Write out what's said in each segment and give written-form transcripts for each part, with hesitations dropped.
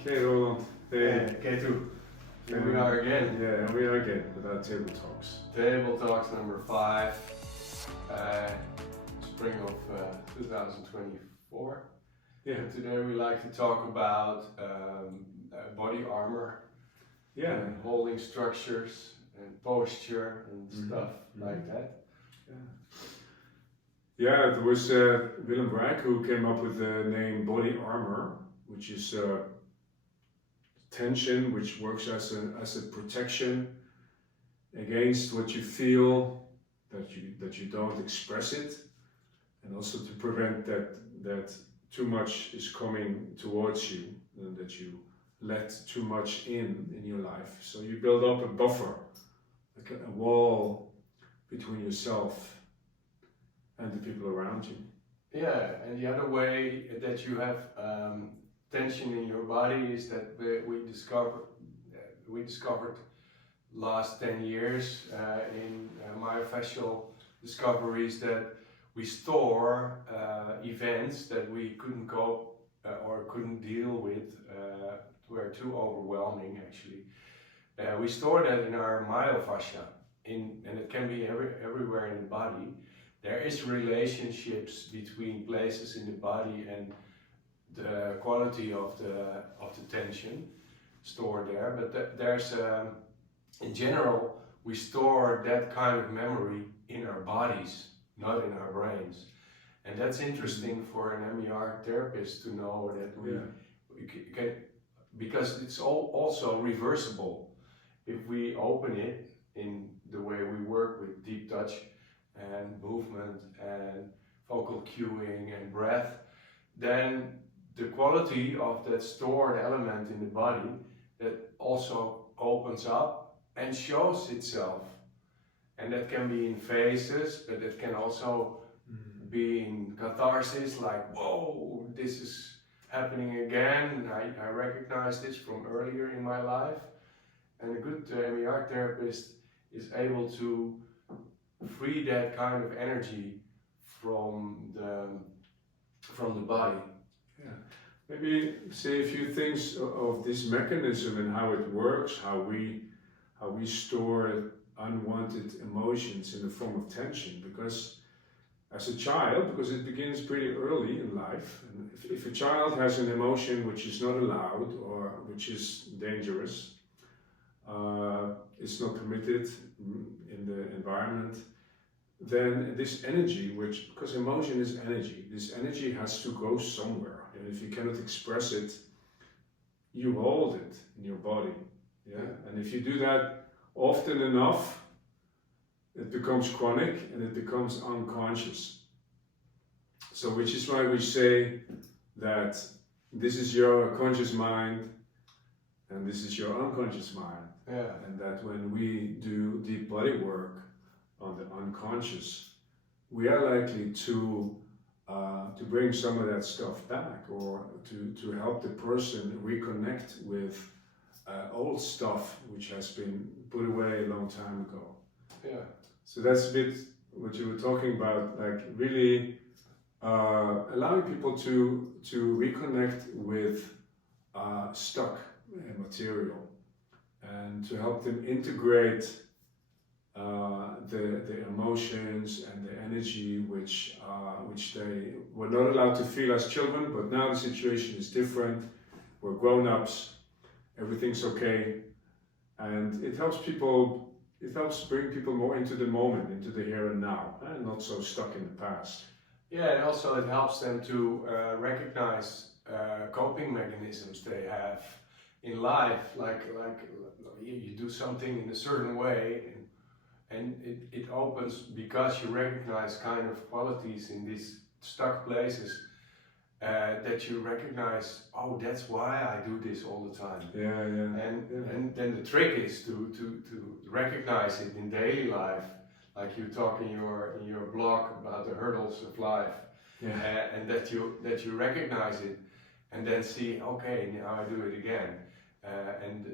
Okay, Roland. Hey. Ketu. Here we are again. Yeah, we are again with our Table Talks. Table Talks number 5, spring of 2024. Yeah. And today we like to talk about body armor, and holding structures and posture and stuff like that. Yeah, it was Willem Bragg who came up with the name body armor, which is tension, which works as a protection against what you feel, that you don't express it, and also to prevent that too much is coming towards you, and that you let too much in your life. So you build up a buffer, like a wall between yourself and the people around you. Yeah, and the other way that you have tension in your body is that we discovered last 10 years in myofascial discoveries that we store events that we couldn't cope or couldn't deal with, were too overwhelming actually. We store that in our myofascia, and it can be everywhere in the body. There is relationships between places in the body and the quality of the tension stored there, but there's in general we store that kind of memory in our bodies, not in our brains, and that's interesting for an MER therapist to know that we can, because it's also reversible. If we open it in the way we work with deep touch and movement and focal cueing and breath, then the quality of that stored element in the body that also opens up and shows itself. And that can be in phases, but it can also be in catharsis, like, whoa, this is happening again. I recognize this from earlier in my life. And a good MER therapist is able to free that kind of energy from the body. Yeah. Maybe say a few things of this mechanism and how it works, how we store unwanted emotions in the form of tension. Because as a child, because it begins pretty early in life, and if a child has an emotion which is not allowed or which is dangerous, it's not permitted in the environment, then this energy, because emotion is energy, this energy has to go somewhere. And if you cannot express it, you hold it in your body. Yeah? And if you do that often enough, it becomes chronic and it becomes unconscious. So which is why we say that this is your conscious mind and this is your unconscious mind. Yeah. And that when we do deep body work on the unconscious, we are likely to bring some of that stuff back, or to help the person reconnect with old stuff which has been put away a long time ago. Yeah. So that's a bit what you were talking about, like really allowing people to reconnect with stuck material, and to help them integrate the emotions and the energy which they were not allowed to feel as children, but now the situation is different. We're grown-ups, everything's okay, and it helps bring people more into the moment, into the here and now, and not so stuck in the past. Yeah, and also it helps them to recognize coping mechanisms they have in life, like you do something in a certain way, and it opens, because you recognize kind of qualities in these stuck places, that you recognize, oh, that's why I do this all the time. And then the trick is to recognize it in daily life, like you talk in your blog about the hurdles of life, and that you recognize it, and then see, okay, now I do it again. And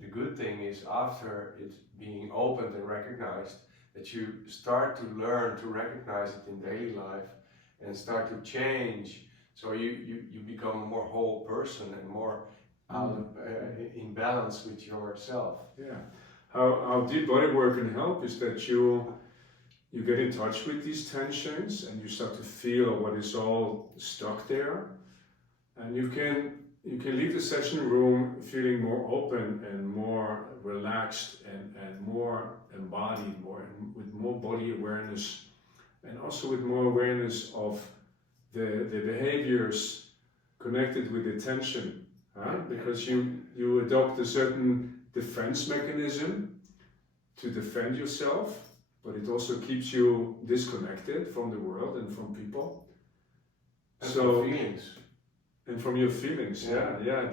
the good thing is, after it's being opened and recognized, that you start to learn to recognize it in daily life and start to change. So you become a more whole person and more out of, in balance with yourself. Yeah. How deep body work can help is that you get in touch with these tensions and you start to feel what is all stuck there, and you can leave the session room feeling more open and more relaxed and more embodied, with more body awareness, and also with more awareness of the behaviors connected with the tension, because you adopt a certain defense mechanism to defend yourself, but it also keeps you disconnected from the world and from people. And from feelings. And from your feelings, yeah.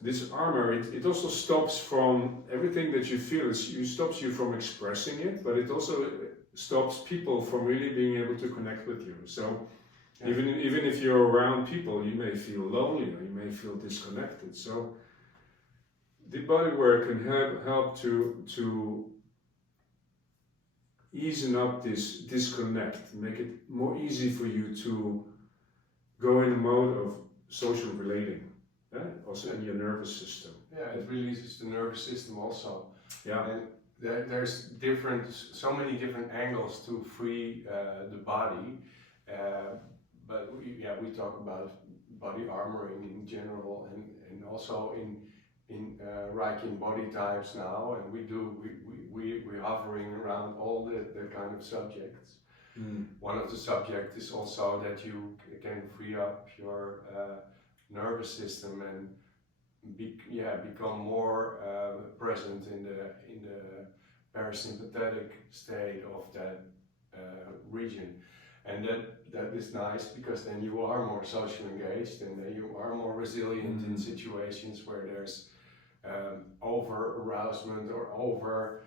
This armor, it also stops from everything that you feel. It stops you from expressing it, but it also stops people from really being able to connect with you. So even if you're around people, you may feel lonely or you may feel disconnected. So the body work can help to ease up this disconnect, make it more easy for you to go in a mode of social relating, also in your nervous system. Yeah, it releases the nervous system also. Yeah. And there's so many different angles to free the body, but we talk about body armoring in general, and also in Reichian body types now, and we're hovering around all the kind of subjects. One of the subjects is also that you can free up your nervous system and become more present in the parasympathetic state of that region, and that is nice, because then you are more socially engaged, and then you are more resilient in situations where there's over arousement or over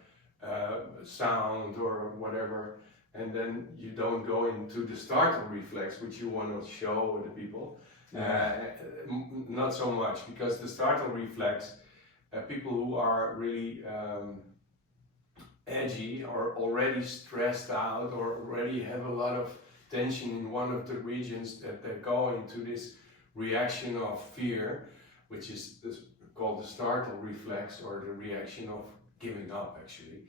sound or whatever. And then you don't go into the startle reflex, which you want to show the people. Not so much, because the startle reflex, people who are really edgy or already stressed out or already have a lot of tension in one of the regions, that they go into this reaction of fear, which is called the startle reflex, or the reaction of giving up, actually.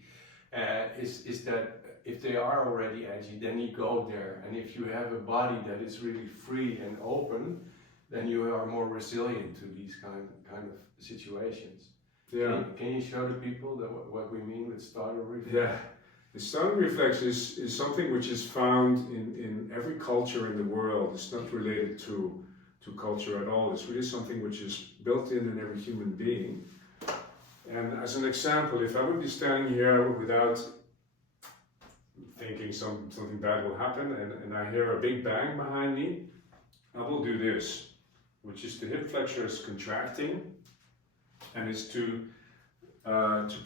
Is that if they are already edgy, then you go there, and if you have a body that is really free and open, then you are more resilient to these kind of situations. Yeah. Can you show the people what we mean with startle reflex? Yeah. The startle reflex is something which is found in every culture in the world. It's not related to culture at all. It's really something which is built in every human being. And as an example, if I would be standing here without thinking something bad will happen, and I hear a big bang behind me, I will do this, which is the hip flexor is contracting, and it's to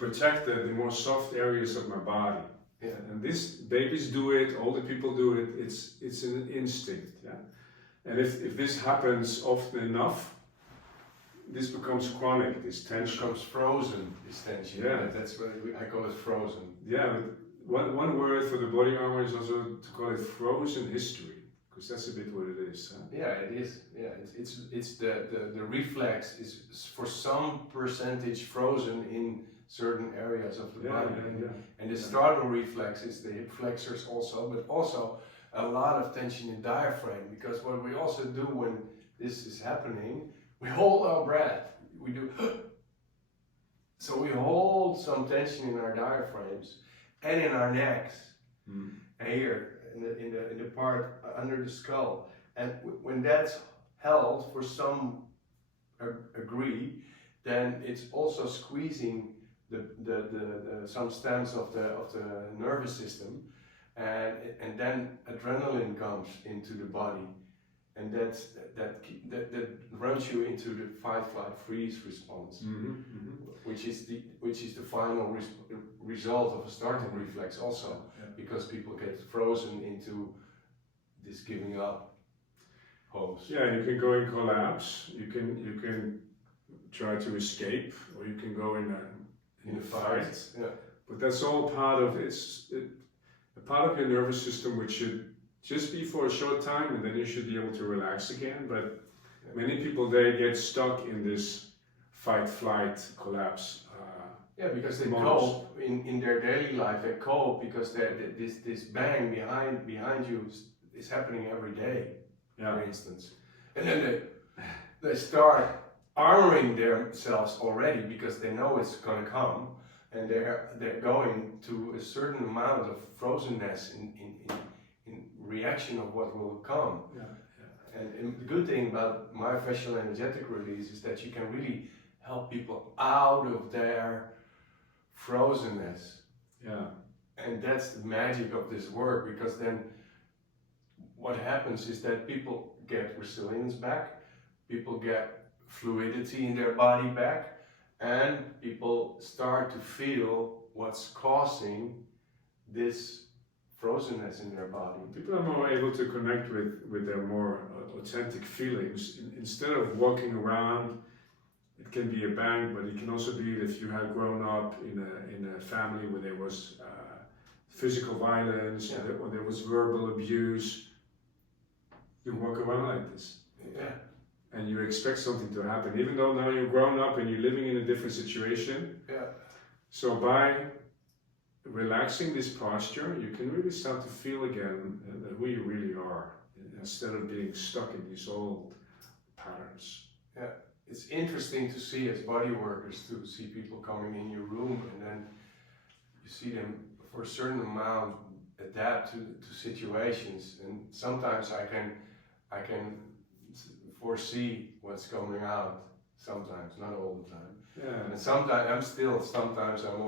protect the more soft areas of my body. Yeah. And this, babies do it, older people do it. It's an instinct. Yeah. And if this happens often enough, this becomes chronic, this tension. It becomes frozen, this tension. Yeah. That's what I call it, frozen. Yeah, but one word for the body armor is also to call it frozen history, because that's a bit what it is. Huh? Yeah, it is. Yeah, it's the reflex is for some percentage frozen in certain areas of the body. And the startle reflex is the hip flexors also, but also a lot of tension in diaphragm, because what we also do when this is happening, we hold our breath. We do. So we hold some tension in our diaphragms and in our necks, and here in the part under the skull. And when that's held for some degree, then it's also squeezing the some stems of the nervous system, and then adrenaline comes into the body. And that runs you into the fight, flight, freeze response, which is the final result of a startle reflex also, because people get frozen into this giving up pose. Yeah, you can go in collapse. You can try to escape, or you can go in a fight. Yeah. But that's all part of a part of your nervous system, which should just be for a short time, and then you should be able to relax again. But Many people, they get stuck in this fight-flight collapse. Yeah, because they modus. cope in their daily life. They cope because this bang behind you is happening every day, for instance, and then they start armoring themselves already because they know it's going to come, and they're going to a certain amount of frozenness in reaction of what will come. And the good thing about myofascial energetic release is that you can really help people out of their frozenness. And that's the magic of this work, because then what happens is that people get resilience back, people get fluidity in their body back, and people start to feel what's causing this frozenness in their body. People are more able to connect with their more authentic feelings. Instead of walking around, it can be a bang, but it can also be that you had grown up in a family where there was physical violence, or there was verbal abuse. You walk around like this. And you expect something to happen, even though now you're grown up and you're living in a different situation. So by relaxing this posture, you can really start to feel again who you really are, instead of being stuck in these old patterns. It's interesting to see as body workers, to see people coming in your room, and then you see them for a certain amount adapt to situations, and sometimes I can foresee what's coming out. Sometimes, not all the time. And sometimes I'm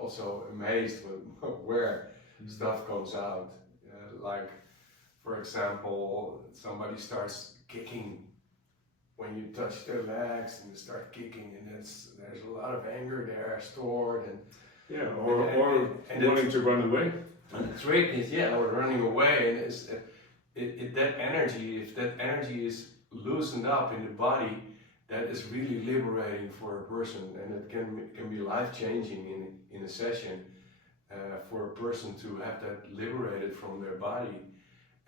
also amazed with where stuff comes out. Like, for example, somebody starts kicking when you touch their legs, and they start kicking, and there's a lot of anger there stored, or wanting to run away. And the trick is, or running away, and that energy, if that energy is loosened up in the body, that is really liberating for a person, and it can be life-changing in a session for a person to have that liberated from their body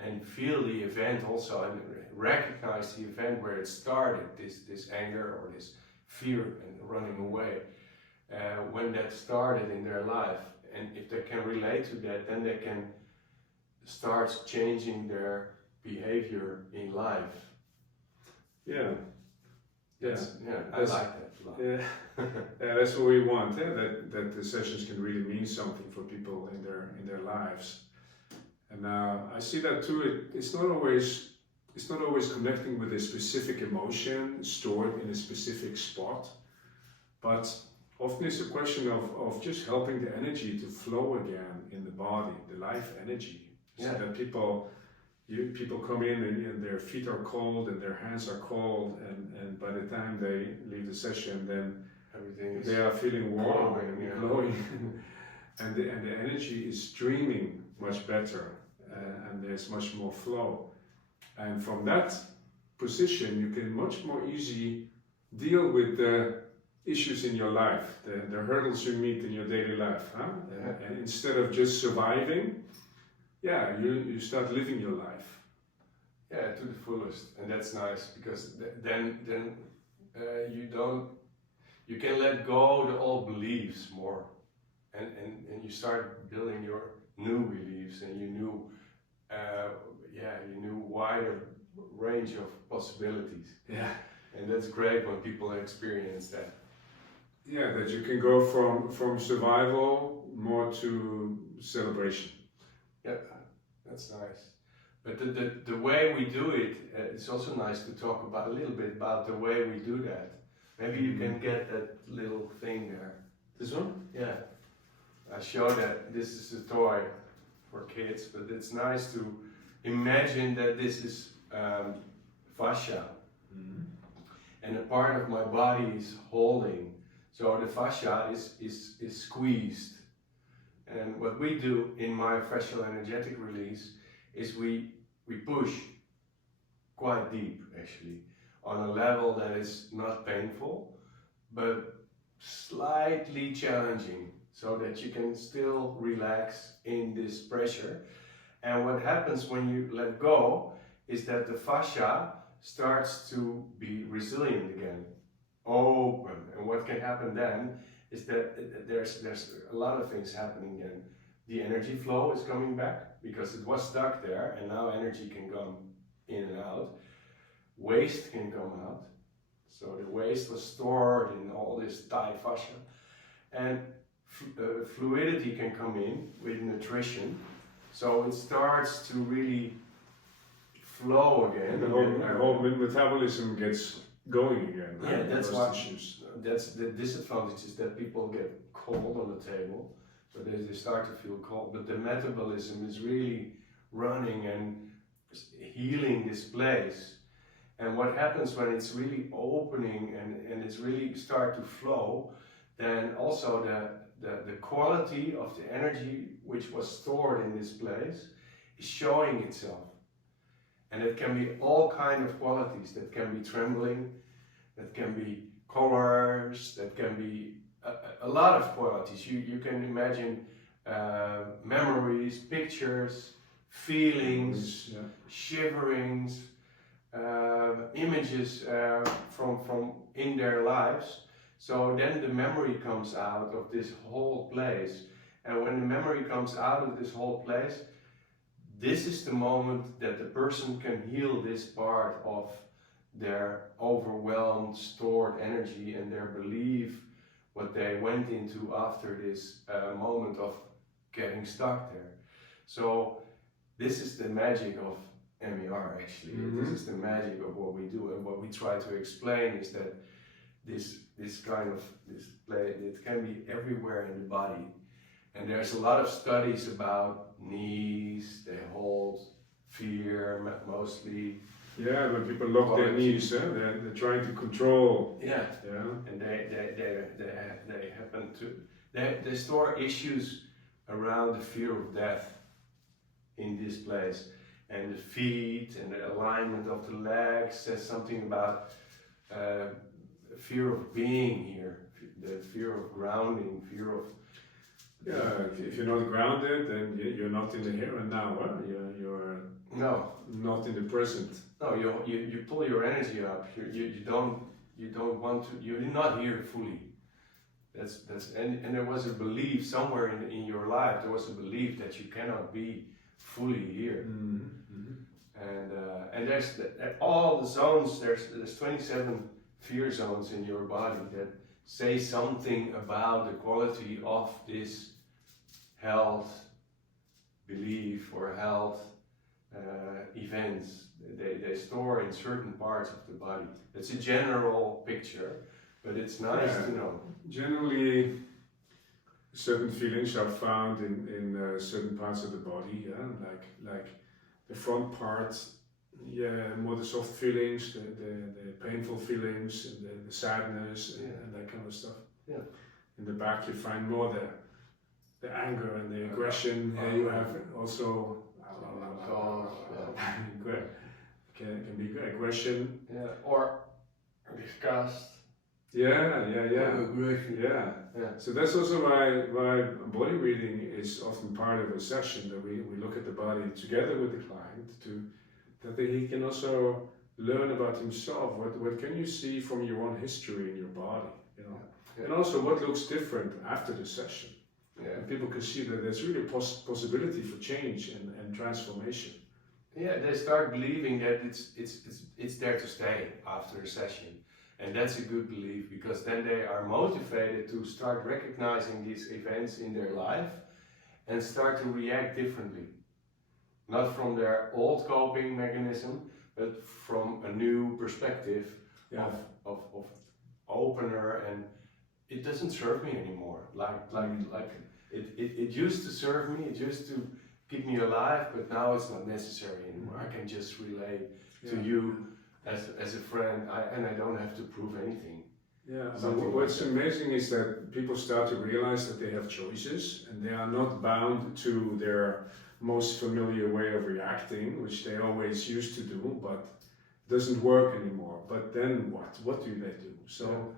and feel the event also, and recognize the event where it started, this anger or this fear and running away, when that started in their life. And if they can relate to that, then they can start changing their behavior in life. I like that a lot. That's what we want. That the sessions can really mean something for people in their lives. And I see that too. It's not always connecting with a specific emotion stored in a specific spot, but often it's a question of just helping the energy to flow again in the body, the life energy, so that people come in and their feet are cold and their hands are cold, and by the time they leave the session, then they are feeling warm and glowing, and the energy is streaming much better, and there's much more flow. And from that position, you can much more easily deal with the issues in your life, the hurdles you meet in your daily life. And instead of just surviving, you start living your life. To the fullest, and that's nice, because then you can let go the old beliefs more, and you start building your new beliefs, and you knew wider range of possibilities. And that's great when people experience that. That you can go from survival more to celebration. That's nice. But the way we do it, it's also nice to talk about a little bit about the way we do that. Maybe you can get that little thing there. This one? I show that this is a toy for kids, but it's nice to imagine that this is fascia. And a part of my body is holding. So the fascia is squeezed. And what we do in Myofascial Energetic Release is we push quite deep, actually, on a level that is not painful, but slightly challenging, so that you can still relax in this pressure. And what happens when you let go is that the fascia starts to resilient again, open. And what can happen then is that there's a lot of things happening then. The energy flow is coming back because it was stuck there, and now energy can come in and out. Waste can come out. So the waste was stored in all this Thai fascia, and fluidity can come in with nutrition. So it starts to really flow again. The whole metabolism gets going again. Right? Yeah, that's the disadvantage is that people get cold on the table, so they start to feel cold. But the metabolism is really running and healing this place. And what happens when it's really opening and it's really start to flow, then also the quality of the energy which was stored in this place is showing itself. And it can be all kind of qualities. That can be trembling, that can be colors, that can be a lot of qualities. You can imagine memories, pictures, feelings, shiverings, images from in their lives. So then the memory comes out of this whole place. And when the memory comes out of this whole place, this is the moment that the person can heal this part of their overwhelmed, stored energy and their belief, what they went into after this moment of getting stuck there. So this is the magic of MER actually. This is the magic of what we do, and what we try to explain is that this play, it can be everywhere in the body. And there's a lot of studies about knees, they hold fear mostly. Yeah, when people lock their knees, they're trying to control. Yeah. And they happen to, they store issues around the fear of death in this place. And the feet and the alignment of the legs says something about fear of being here, the fear of grounding, fear of... Yeah, if you're not grounded, then you're not in the here and now, huh? You're not in the present. No, you pull your energy up. You don't want to. You're not here fully. And there was a belief somewhere in your life. There was a belief that you cannot be fully here. And there's all the zones. There's 27 fear zones in your body that say something about the quality of this health belief or health events. They store in certain parts of the body. It's a general picture, but it's nice to know. Generally, certain feelings are found in certain parts of the body, like the front part, more the soft feelings, the painful feelings, and the sadness and that kind of stuff. In the back you find more the anger and the aggression. You have also can be aggression. Or disgust. Aggression. So that's also why body reading is often part of a session, that we look at the body together with the client that he can also learn about himself. What can you see from your own history in your body, and also what looks different after the session. And people can see that there's really a possibility for change and transformation. They start believing that it's there to stay after a session. And that's a good belief, because then they are motivated to start recognizing these events in their life and start to react differently. Not from their old coping mechanism, but from a new perspective of opener, and it doesn't serve me anymore. It used to serve me, it used to keep me alive, but now it's not necessary anymore. I can just relate to you as a friend, and I don't have to prove anything. What's amazing is that people start to realize that they have choices, and they are not bound to their most familiar way of reacting, which they always used to do, but doesn't work anymore. But then what? What do they do? So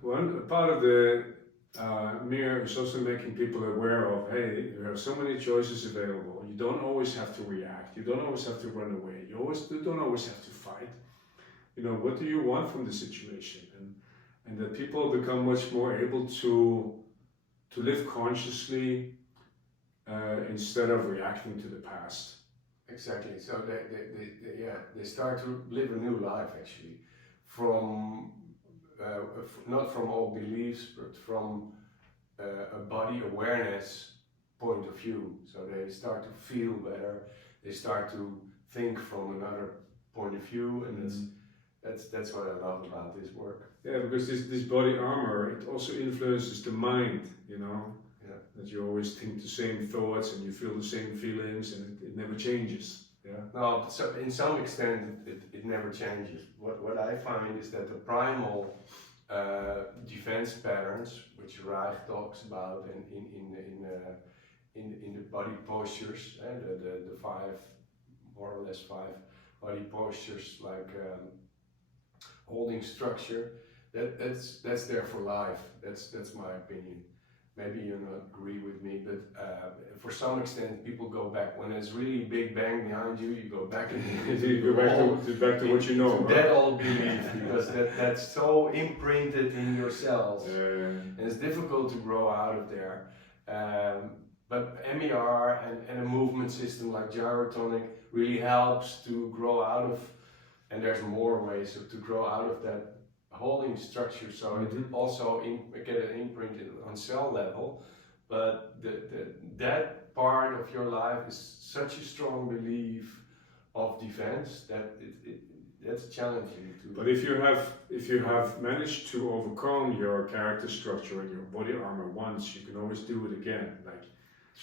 one part of the MER is also making people aware of, hey, there are so many choices available. You don't always have to react. You don't always have to run away. You don't always have to fight. what do you want from the situation? And that people become much more able to live consciously instead of reacting to the past. Exactly. So they start to live a new life actually, from not from old beliefs, but from a body awareness point of view. So they start to feel better. They start to think from another point of view, and that's what I love about this work. Yeah, because this body armor, it also influences the mind, Yeah. that you always think the same thoughts and you feel the same feelings, and it never changes. Yeah. No, so in some extent it never changes. What I find is that the primal defense patterns, which Reich talks about in the body postures, the five, more or less five body postures, like holding structure, that's there for life. That's my opinion. Maybe you not agree with me, but for some extent people go back. When there's really big bang behind you, you go back and you go back to what you know. To that old belief, because that's so imprinted in your cells, and it's difficult to grow out of there. But MER and a movement system like gyrotonic really helps to grow out of, and there's more ways to grow out of that holding structure, so it also get an imprint on cell level, but that part of your life is such a strong belief of defense that that's challenging to. But if you have managed to overcome your character structure and your body armor once, you can always do it again. Like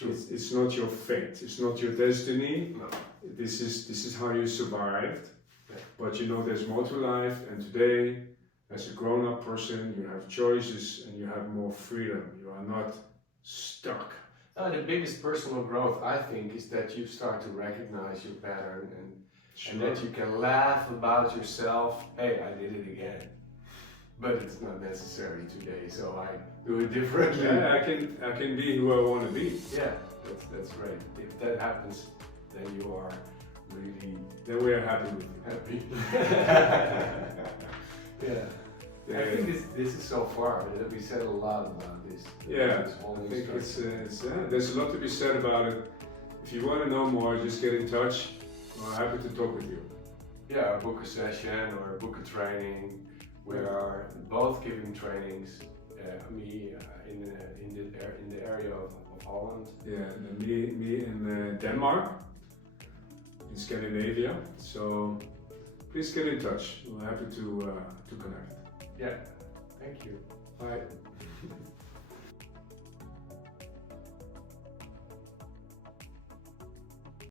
it's not your fate, it's not your destiny. No. This is how you survived. Yeah. But there's more to life, and today, as a grown-up person, you have choices and you have more freedom. You are not stuck. The biggest personal growth, I think, is that you start to recognize your pattern and that you can laugh about yourself. Hey, I did it again. But it's not necessary today, so I do it differently. Yeah, I can be who I want to be. Yeah, that's great. If that happens, then you are really... Then we are happy with you. Happy. Yeah. I think this is so far. We said a lot about this. Yeah, this whole I think structure. there's a lot to be said about it. If you want to know more, just get in touch. We're happy to talk with you. Yeah, book a session or book a training. We are both giving trainings. Me in the area of Holland. Yeah, and me in Denmark, in Scandinavia. So please get in touch. We're happy to connect. Yeah, thank you. Bye.